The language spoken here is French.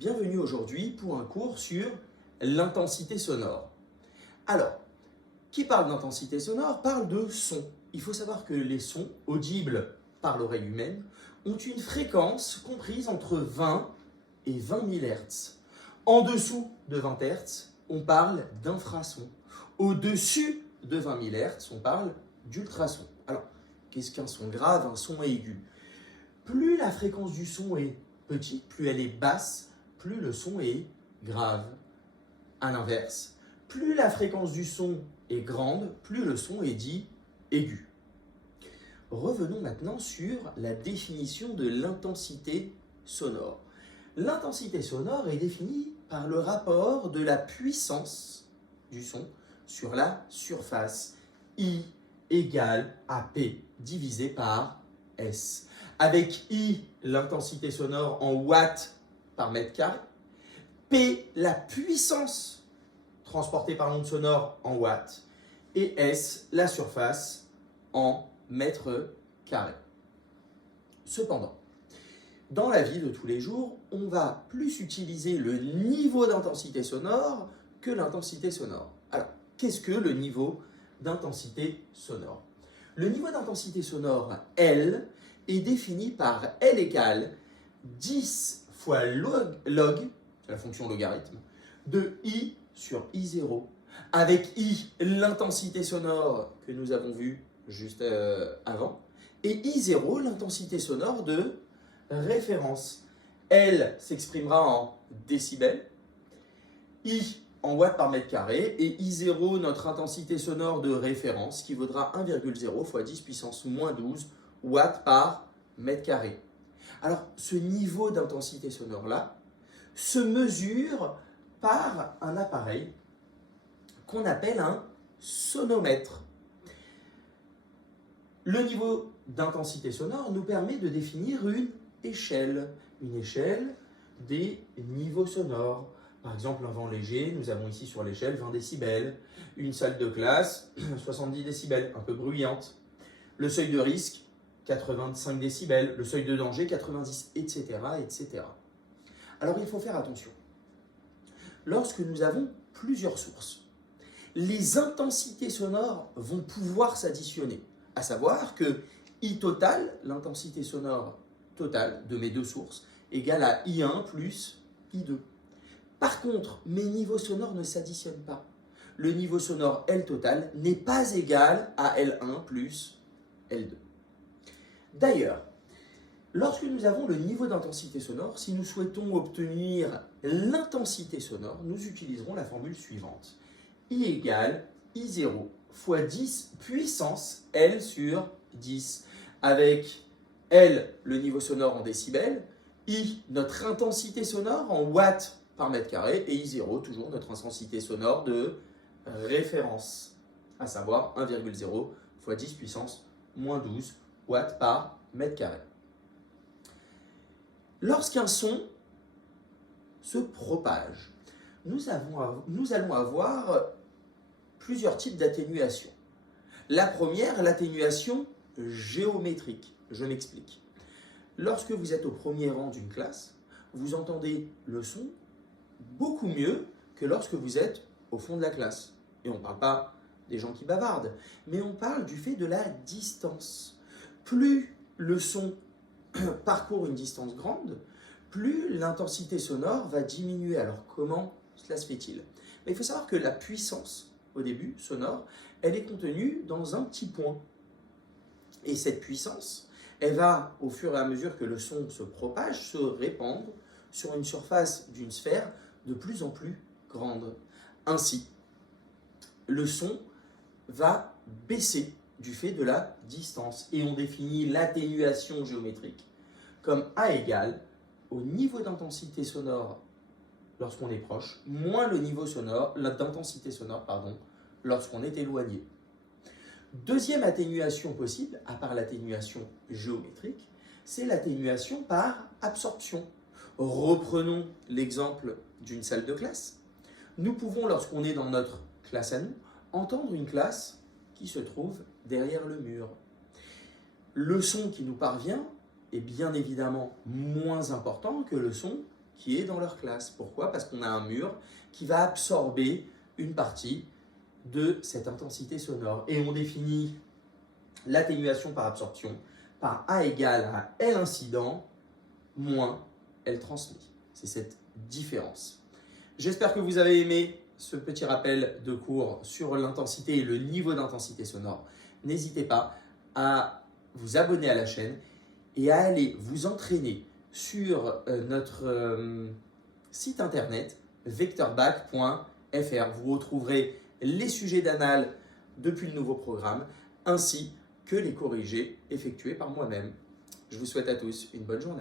Bienvenue aujourd'hui pour un cours sur l'intensité sonore. Alors, qui parle d'intensité sonore parle de son. Il faut savoir que les sons audibles par l'oreille humaine ont une fréquence comprise entre 20 et 20 000 Hz. En dessous de 20 Hz, on parle d'infrason. Au-dessus de 20 000 Hz, on parle d'ultrason. Alors, qu'est-ce qu'un son grave, un son aigu? Plus la fréquence du son est petite, plus elle est basse, plus le son est grave. À l'inverse, plus la fréquence du son est grande, plus le son est dit aigu. Revenons maintenant sur la définition de l'intensité sonore. L'intensité sonore est définie par le rapport de la puissance du son sur la surface. I égale à P divisé par S. Avec I, l'intensité sonore en watts par mètre carré. P, la puissance transportée par l'onde sonore en watts. Et S, la surface en mètres carrés. Cependant, dans la vie de tous les jours, on va plus utiliser le niveau d'intensité sonore que l'intensité sonore. Alors, qu'est-ce que le niveau d'intensité sonore? Le niveau d'intensité sonore, L, est défini par L égale 10 fois log, c'est la fonction logarithme, de I sur I0. Avec I, l'intensité sonore que nous avons vue juste avant, et I0, l'intensité sonore de référence. L s'exprimera en décibels, I en watts par mètre carré, et I0, notre intensité sonore de référence, qui vaudra 1,0 fois 10 puissance moins 12 watts par mètre carré. Alors, ce niveau d'intensité sonore-là se mesure par un appareil qu'on appelle un sonomètre. Le niveau d'intensité sonore nous permet de définir une échelle des niveaux sonores. Par exemple, un vent léger, nous avons ici sur l'échelle 20 décibels. Une salle de classe, 70 décibels, un peu bruyante. Le seuil de risque, 85 décibels. Le seuil de danger, 90, etc., etc. Alors, il faut faire attention. Lorsque nous avons plusieurs sources, les intensités sonores vont pouvoir s'additionner. À savoir que I total, l'intensité sonore totale de mes deux sources, égale à I1 plus I2. Par contre, mes niveaux sonores ne s'additionnent pas. Le niveau sonore L total n'est pas égal à L1 plus L2. D'ailleurs, lorsque nous avons le niveau d'intensité sonore, si nous souhaitons obtenir l'intensité sonore, nous utiliserons la formule suivante. I égale I0 fois 10 puissance L sur 10. Avec L, le niveau sonore en décibels, I, notre intensité sonore en watts par mètre carré, et I0, toujours notre intensité sonore de référence, à savoir 1,0 fois 10 puissance moins 12 watts par mètre carré. Lorsqu'un son se propage, nous allons avoir plusieurs types d'atténuation. La première, l'atténuation géométrique. Je m'explique. Lorsque vous êtes au premier rang d'une classe, vous entendez le son beaucoup mieux que lorsque vous êtes au fond de la classe. Et on ne parle pas des gens qui bavardent, mais on parle du fait de la distance. Plus le son parcourt une distance grande, plus l'intensité sonore va diminuer. Alors comment cela se fait-il? Il faut savoir que la puissance, au début, sonore, elle est contenue dans un petit point. Et cette puissance, elle va, au fur et à mesure que le son se propage, se répandre sur une surface d'une sphère de plus en plus grande. Ainsi, le son va baisser du fait de la distance. Et on définit l'atténuation géométrique comme A égale au niveau d'intensité sonore lorsqu'on est proche, moins le niveau sonore, d'intensité sonore, lorsqu'on est éloigné. Deuxième atténuation possible, à part l'atténuation géométrique, c'est l'atténuation par absorption. Reprenons l'exemple d'une salle de classe. Nous pouvons, lorsqu'on est dans notre classe à nous, entendre une classe qui se trouve derrière le mur. Le son qui nous parvient est bien évidemment moins important que le son qui est dans leur classe. Pourquoi? Parce qu'on a un mur qui va absorber une partie de cette intensité sonore. Et on définit l'atténuation par absorption par A égale à L incident moins L transmis. C'est cette différence. J'espère que vous avez aimé ce petit rappel de cours sur l'intensité et le niveau d'intensité sonore. N'hésitez pas à vous abonner à la chaîne et à aller vous entraîner sur notre site internet vectorbac.fr. Vous retrouverez les sujets d'anal depuis le nouveau programme ainsi que les corrigés effectués par moi-même. Je vous souhaite à tous une bonne journée.